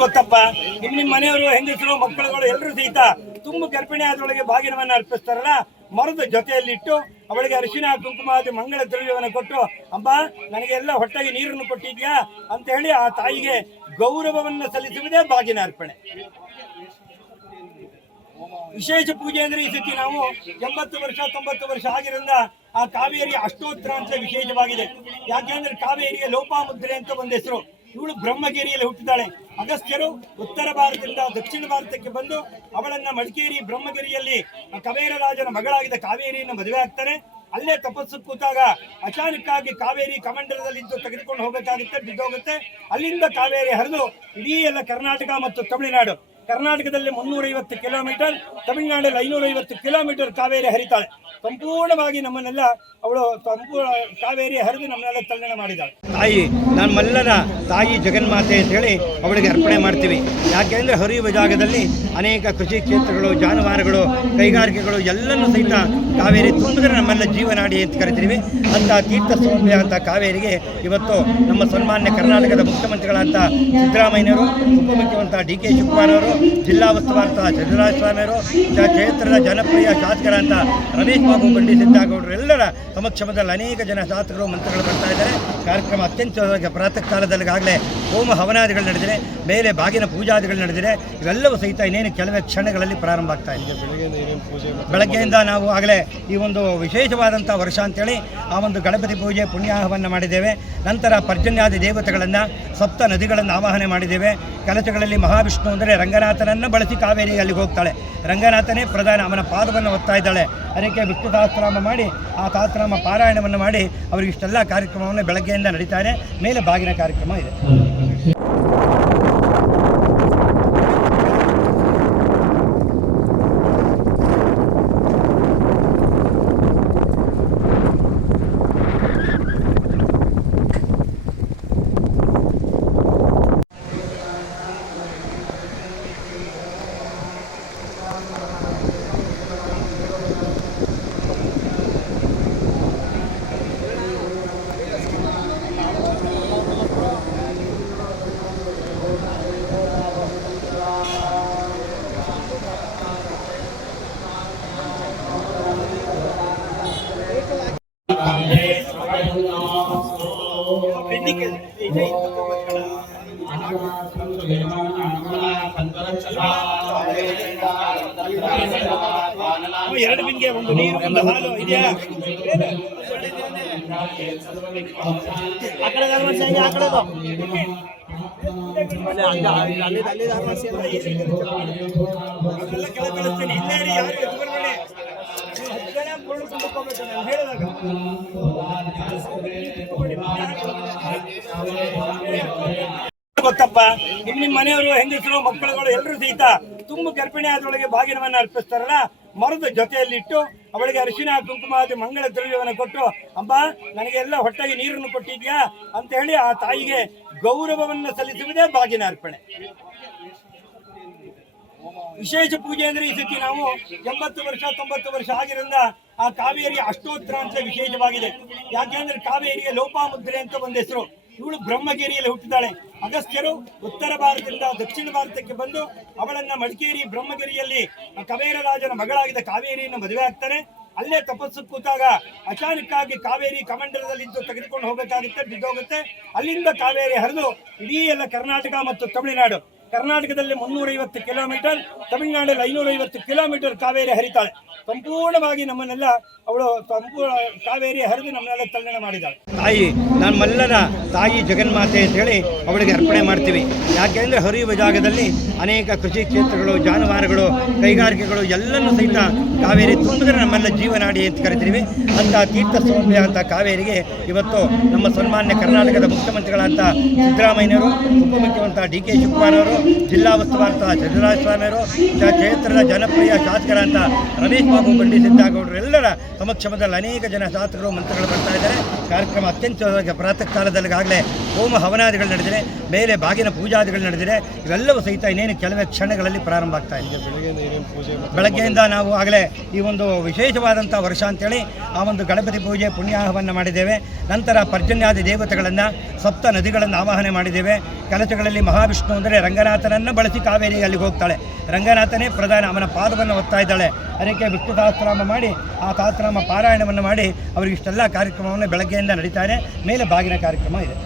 ಗೊತ್ತಪ್ಪ, ನಿಮ್ಮ ಮನೆಯವರು, ಹೆಂಗಸರು, ಮಕ್ಕಳುಗಳು ಎಲ್ಲರೂ ಸಹಿತ ತುಂಬ ಗರ್ಭಿಣಿ ಆದವಳಿಗೆ ಬಾಗಿನವನ್ನು ಅರ್ಪಿಸ್ತಾರಲ್ಲ, ಮರದ ಜೊತೆಯಲ್ಲಿಟ್ಟು ಅವಳಿಗೆ ಅರಿಶಿನ ಕುಂಕುಮಾದಿ ಮಂಗಳ ದ್ರವ್ಯವನ್ನು ಕೊಟ್ಟು, ಅಮ್ಮ ನನಗೆ ಎಲ್ಲ ಹೊಟ್ಟೆಗೆ ನೀರನ್ನು ಕೊಟ್ಟಿದ್ಯಾ ಅಂತ ಹೇಳಿ ಆ ತಾಯಿಗೆ ಗೌರವವನ್ನು ಸಲ್ಲಿಸುವುದೇ ಬಾಗಿನ ಅರ್ಪಣೆ. ವಿಶೇಷ ಪೂಜೆ ಅಂದ್ರೆ ಈ ಸತಿ ನಾವು 80 ವರ್ಷ 90 ವರ್ಷ ಆಗಿರಿಂದ ಆ ಕಾವೇರಿ ಅಷ್ಟೋತ್ತರ ಅಂತ ವಿಶೇಷವಾಗಿದೆ. ಯಾಕೆಂದ್ರೆ ಕಾವೇರಿಗೆ ಲೋಪಾಮುದ್ರೆ ಅಂತ ಒಂದು ಹೆಸರು. ಇವಳು ಬ್ರಹ್ಮಗಿರಿಯಲ್ಲಿ ಹುಟ್ಟಿದ್ದಾಳೆ. ಅಗಸ್ತ್ಯರು ಉತ್ತರ ಭಾರತದಿಂದ ದಕ್ಷಿಣ ಭಾರತಕ್ಕೆ ಬಂದು ಅವಳನ್ನ ಮಡಿಕೇರಿ ಬ್ರಹ್ಮಗಿರಿಯಲ್ಲಿ ಕವೇರ ರಾಜನ ಮಗಳಾಗಿದ್ದ ಕಾವೇರಿಯನ್ನು ಮದುವೆ ಆಗ್ತಾರೆ. ಅಲ್ಲೇ ತಪಸ್ಸು ಕೂತಾಗ ಅಚಾನಕ್ಕಾಗಿ ಕಾವೇರಿ ಕಮಂಡಲದಲ್ಲಿದ್ದು ತೆಗೆದುಕೊಂಡು ಹೋಗಬೇಕಾಗುತ್ತೆ, ಬಿದ್ದೋಗುತ್ತೆ. ಅಲ್ಲಿಂದ ಕಾವೇರಿ ಹರಿದು ಇಡೀ ಎಲ್ಲ ಕರ್ನಾಟಕ ಮತ್ತು ತಮಿಳುನಾಡು, ಕರ್ನಾಟಕದಲ್ಲಿ 350 ಕಿಲೋಮೀಟರ್, ತಮಿಳುನಾಡಲ್ಲಿ 550 ಕಿಲೋಮೀಟರ್ ಕಾವೇರಿ ಹರಿತಾಳೆ. ಸಂಪೂರ್ಣವಾಗಿ ನಮ್ಮನ್ನೆಲ್ಲ ಅವಳು ಕಾವೇರಿ ಹರಿದು ನಮ್ಮನ್ನೆಲ್ಲ ತಲ್ಲಣ ಮಾಡಿದ್ದಾಳೆ. ತಾಯಿ ನಮ್ಮೆಲ್ಲರ ತಾಯಿ ಜಗನ್ಮಾತೆ ಅಂತ ಹೇಳಿ ಅವಳಿಗೆ ಅರ್ಪಣೆ ಮಾಡ್ತೀವಿ. ಯಾಕೆಂದರೆ ಹರಿಯುವ ಜಾಗದಲ್ಲಿ ಅನೇಕ ಕೃಷಿ ಕ್ಷೇತ್ರಗಳು, ಜಾನುವಾರುಗಳು, ಕೈಗಾರಿಕೆಗಳು ಎಲ್ಲನೂ ಸಹಿತ ಕಾವೇರಿ ತುಂಬಿದ್ರೆ ನಮ್ಮೆಲ್ಲ ಜೀವನಾಡಿ ಅಂತ ಕರಿತೀವಿ. ಅಂತ ತೀರ್ಥ ಸೌಮ್ಯ ಅಂತ ಕಾವೇರಿಗೆ ಇವತ್ತು ನಮ್ಮ ಸನ್ಮಾನ್ಯ ಕರ್ನಾಟಕದ ಮುಖ್ಯಮಂತ್ರಿಗಳಂತ ಸಿದ್ದರಾಮಯ್ಯನವರು, ಉಪಮುಖ್ಯಮಂತ್ರಿ ಡಿ ಕೆ ಶಿವಕುಮಾರ್ ಅವರು, ಜಿಲ್ಲಾ ಉಸ್ತುವಾರ್ಥ ಚಂದ್ರರಾಜಸ್ವಾಮಿಯವರು, ಕ್ಷೇತ್ರದ ಜನಪ್ರಿಯ ಶಾಸಕರಂತ ರಮೇಶ್ ಬಾಬು ಬಂಡಿ ಸಿದ್ದಾಗೌಡರು ಎಲ್ಲರ ಸಮಕ್ಷಮದಲ್ಲಿ ಅನೇಕ ಜನ ಶಾಸಕರು, ಮಂತ್ರಿಗಳು ಬರ್ತಾ ಇದ್ದಾರೆ. ಕಾರ್ಯಕ್ರಮ ಅತ್ಯಂತ ಪ್ರಾತಃ ಕಾಲದಲ್ಲಿಗಾಗಲೇ ಹೋಮ ಹವನಾದಿಗಳು ನಡೆದಿದೆ, ಮೇಲೆ ಬಾಗಿನ ಪೂಜಾದಿಗಳು ನಡೆದಿದೆ. ಇವೆಲ್ಲವೂ ಸಹಿತ ಇನ್ನೇನು ಕೆಲವೇ ಕ್ಷಣಗಳಲ್ಲಿ ಪ್ರಾರಂಭ ಆಗ್ತಾ ಇದೆ. ಬೆಳಗ್ಗೆಯಿಂದ ನಾವು ಆಗಲೇ ಈ ಒಂದು ವಿಶೇಷವಾದಂಥ ವರ್ಷ ಅಂತೇಳಿ ಆ ಒಂದು ಗಣಪತಿ ಪೂಜೆ ಪುಣ್ಯಾಹವನ್ನು ಮಾಡಿದ್ದೇವೆ. ನಂತರ ಪರ್ಜನ್ಯಾದಿ ದೇವತೆಗಳನ್ನು, ಸಪ್ತ ನದಿಗಳನ್ನು ಆವಾಹನೆ ಮಾಡಿದ್ದೇವೆ. ಕಲಶಗಳಲ್ಲಿ ಮಹಾವಿಷ್ಣು ಅಂದರೆ ರಂಗನಾಥನನ್ನು ಬಳಸಿ ಕಾವೇರಿ ಅಲ್ಲಿಗೆ ಹೋಗ್ತಾಳೆ. ರಂಗನಾಥನೇ ಪ್ರಧಾನ, ಅವನ ಪಾದವನ್ನು ಒತ್ತಾ ಇದ್ದಾಳೆ. ಅದಕ್ಕೆ ವಿಷ್ಣು ಸಹಸ್ರನಾಮ ಮಾಡಿ ಆ ಸಹಸ್ರನಾಮ ಪಾರಾಯಣವನ್ನು ಮಾಡಿ ಅವರಿಗೆ ಇಷ್ಟೆಲ್ಲ ಕಾರ್ಯಕ್ರಮವನ್ನು ಬೆಳಗ್ಗೆಯಿಂದ ನಡೀತಾರೆ. ಮೇಲೆ ಬಾಗಿನ ಕಾರ್ಯಕ್ರಮ ಇದೆ. ಎರಡು ಬಿಂದಿಗೆ ಒಂದು ನೀರು, ಒಂದು ಹಾಲು ಇದೆಯಾ? ಆ ಕಡೆ ಗೊತ್ತಪ್ಪ, ನಿಮ್ಮ ಮನೆಯವರು, ಹೆಂಗಸರು, ಮಕ್ಕಳುಗಳು ಎಲ್ಲರೂ ಸಹಿತ ತುಂಬ ಗರ್ಭಿಣಿ ಆದವಳಿಗೆ ಬಾಗಿನವನ್ನು ಅರ್ಪಿಸ್ತಾರಲ್ಲ, ಮರದ ಜೊತೆಯಲ್ಲಿಟ್ಟು ಅವಳಿಗೆ ಅರಿಶಿನ ಕುಂಕುಮಾದಿ ಮಂಗಳ ದ್ರವ್ಯವನ್ನು ಕೊಟ್ಟು, ಅಮ್ಮ ನನಗೆ ಎಲ್ಲ ಹೊಟ್ಟೆಗೆ ನೀರನ್ನು ಕೊಟ್ಟಿದ್ಯಾ ಅಂತ ಹೇಳಿ ಆ ತಾಯಿಗೆ ಗೌರವವನ್ನು ಸಲ್ಲಿಸುವುದೇ ಬಾಗಿನ ಅರ್ಪಣೆ. ವಿಶೇಷ ಪೂಜೆ ಅಂದ್ರೆ ಈ ಸತಿ ನಾವು 80 ವರ್ಷ 90 ವರ್ಷ ಆಗಿರಿಂದ ಆ ಕಾವೇರಿ ಅಷ್ಟೋತ್ತರ ಅಂತ ವಿಶೇಷವಾಗಿದೆ. ಯಾಕೆಂದ್ರೆ ಕಾವೇರಿಗೆ ಲೋಪಾಮುದ್ರೆ ಅಂತ ಒಂದು ಹೆಸರು. ಇವಳು ಬ್ರಹ್ಮಗಿರಿಯಲ್ಲಿ ಹುಟ್ಟಿದ್ದಾಳೆ. ಅಗಸ್ತ್ಯರು ಉತ್ತರ ಭಾರತದಿಂದ ದಕ್ಷಿಣ ಭಾರತಕ್ಕೆ ಬಂದು ಅವಳನ್ನ ಮಡಿಕೇರಿ ಬ್ರಹ್ಮಗಿರಿಯಲ್ಲಿ ಕವೇರ ರಾಜನ ಮಗಳಾಗಿದ್ದ ಕಾವೇರಿಯನ್ನು ಮದುವೆ ಆಗ್ತಾರೆ. ಅಲ್ಲೇ ತಪಸ್ಸು ಕೂತಾಗ ಅಚಾನಕ್ಕಾಗಿ ಕಾವೇರಿ ಕಮಂಡಲದಲ್ಲಿದ್ದು ತೆಗೆದುಕೊಂಡು ಹೋಗಬೇಕಾಗುತ್ತೆ, ಬಿದ್ದೋಗುತ್ತೆ. ಅಲ್ಲಿಂದ ಕಾವೇರಿ ಹರಿದು ಇಡೀ ಎಲ್ಲ ಕರ್ನಾಟಕ ಮತ್ತು ತಮಿಳುನಾಡು, ಕರ್ನಾಟಕದಲ್ಲಿ 350 ಕಿಲೋಮೀಟರ್, ತಮಿಳುನಾಡಲ್ಲಿ 550 ಕಿಲೋಮೀಟರ್ ಕಾವೇರಿ ಹರಿತಾಳೆ. ಸಂಪೂರ್ಣವಾಗಿ ನಮ್ಮನ್ನೆಲ್ಲ ಅವಳು ಕಾವೇರಿ ಹರಿದು ನಮ್ಮನ್ನೆಲ್ಲ ತಲ್ಲಣ ಮಾಡಿದ್ದಾಳೆ. ತಾಯಿ ನಮ್ಮೆಲ್ಲರ ತಾಯಿ ಜಗನ್ಮಾತೆ ಅಂತ ಹೇಳಿ ಅವಳಿಗೆ ಅರ್ಪಣೆ ಮಾಡ್ತೀವಿ. ಯಾಕೆಂದರೆ ಹರಿಯುವ ಜಾಗದಲ್ಲಿ ಅನೇಕ ಕೃಷಿ ಕ್ಷೇತ್ರಗಳು, ಜಾನುವಾರುಗಳು, ಕೈಗಾರಿಕೆಗಳು ಎಲ್ಲನೂ ಸಹಿತ ಕಾವೇರಿ ತುಂಬಿದ್ರೆ ನಮ್ಮೆಲ್ಲ ಜೀವನಾಡಿ ಅಂತ ಕರಿತೀವಿ. ಅಂತ ತೀರ್ಥ ಸೌಮ್ಯ ಅಂತ ಕಾವೇರಿಗೆ ಇವತ್ತು ನಮ್ಮ ಸನ್ಮಾನ್ಯ ಕರ್ನಾಟಕದ ಮುಖ್ಯಮಂತ್ರಿಗಳಂತ ಸಿದ್ದರಾಮಯ್ಯನವರು, ಉಪಮುಖ್ಯಮಂತ್ರಿ ಡಿ ಕೆ ಶಿವಕುಮಾರ್ ಅವರು, ಜಿಲ್ಲಾ ಉಸ್ತುವಾರ್ಥ ಚಂದ್ರರಾಜಸ್ವಾಮಿಯವರು, ಕ್ಷೇತ್ರದ ಜನಪ್ರಿಯ ಶಾಸಕರಂತ ರಮೇಶ್ ಬಾಬು ಬಂಡಿ ಸಿದ್ದಾಗೌಡರು ಎಲ್ಲರ ಸಮಕ್ಷಮದಲ್ಲಿ ಅನೇಕ ಜನ ಶಾಸಕರು, ಮಂತ್ರಿಗಳು ಬರ್ತಾ ಇದ್ದಾರೆ. ಕಾರ್ಯಕ್ರಮ ಅತ್ಯಂತ ಪ್ರಾತಃ ಕಾಲದಲ್ಲಿಗಾಗಲೇ ಹೋಮ ಹವನಾದಿಗಳು ನಡೆದಿದೆ, ಮೇಲೆ ಬಾಗಿನ ಪೂಜಾದಿಗಳು ನಡೆದಿದೆ. ಇವೆಲ್ಲವೂ ಸಹಿತ ಇನ್ನೇನು ಕೆಲವೇ ಕ್ಷಣಗಳಲ್ಲಿ ಪ್ರಾರಂಭ ಆಗ್ತಾ ಇದೆ. ಬೆಳಗ್ಗೆಯಿಂದ ನಾವು ಆಗಲೇ ಈ ಒಂದು ವಿಶೇಷವಾದಂಥ ವರ್ಷ ಅಂತೇಳಿ ಆ ಒಂದು ಗಣಪತಿ ಪೂಜೆ ಪುಣ್ಯಾಹವನ್ನು ಮಾಡಿದ್ದೇವೆ. ನಂತರ ಪರ್ಜನ್ಯಾದಿ ದೇವತೆಗಳನ್ನು, ಸಪ್ತ ನದಿಗಳನ್ನು ಆವಾಹನೆ ಮಾಡಿದ್ದೇವೆ. ಕಲಶಗಳಲ್ಲಿ ಮಹಾವಿಷ್ಣು ಅಂದರೆ ರಂಗನಾಥನನ್ನು ಬಳಸಿ ಕಾವೇರಿ ಅಲ್ಲಿಗೆ ಹೋಗ್ತಾಳೆ. ರಂಗನಾಥನೇ ಪ್ರಧಾನ, ಅವನ ಪಾದವನ್ನು ಒತ್ತಾ ಇದ್ದಾಳೆ. ಅದಕ್ಕೆ ವಿಷ್ಣು ಸಹಸ್ರನಾಮ ಮಾಡಿ ಆ ಸಹಸ್ರನಾಮ ಪಾರಾಯಣವನ್ನು ಮಾಡಿ ಅವರಿಗೆ ಇಷ್ಟೆಲ್ಲ ಕಾರ್ಯಕ್ರಮವನ್ನು ಬೆಳಗ್ಗೆಯಿಂದ ನಡೀತಾರೆ. ಮೇಲೆ ಬಾಗಿನ ಕಾರ್ಯಕ್ರಮ ಇದೆ.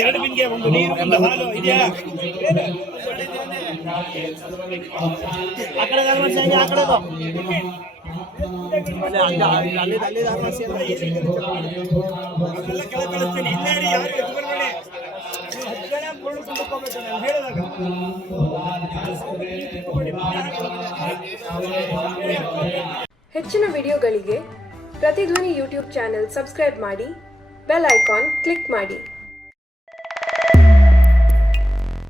ಎರಡು ಬಿಂದಿಗೆ ಒಂದು ನೀರು ಒಂದು ಹಾಲು ಇದೆಯಾ? ಹೆಚ್ಚಿನ ವಿಡಿಯೋಗಳಿಗೆ ಪ್ರತಿಧ್ವನಿ ಯೂಟ್ಯೂಬ್ ಚಾನೆಲ್ ಸಬ್ಸ್ಕ್ರೈಬ್ ಮಾಡಿ, ಬೆಲ್ ಐಕಾನ್ ಕ್ಲಿಕ್ ಮಾಡಿ.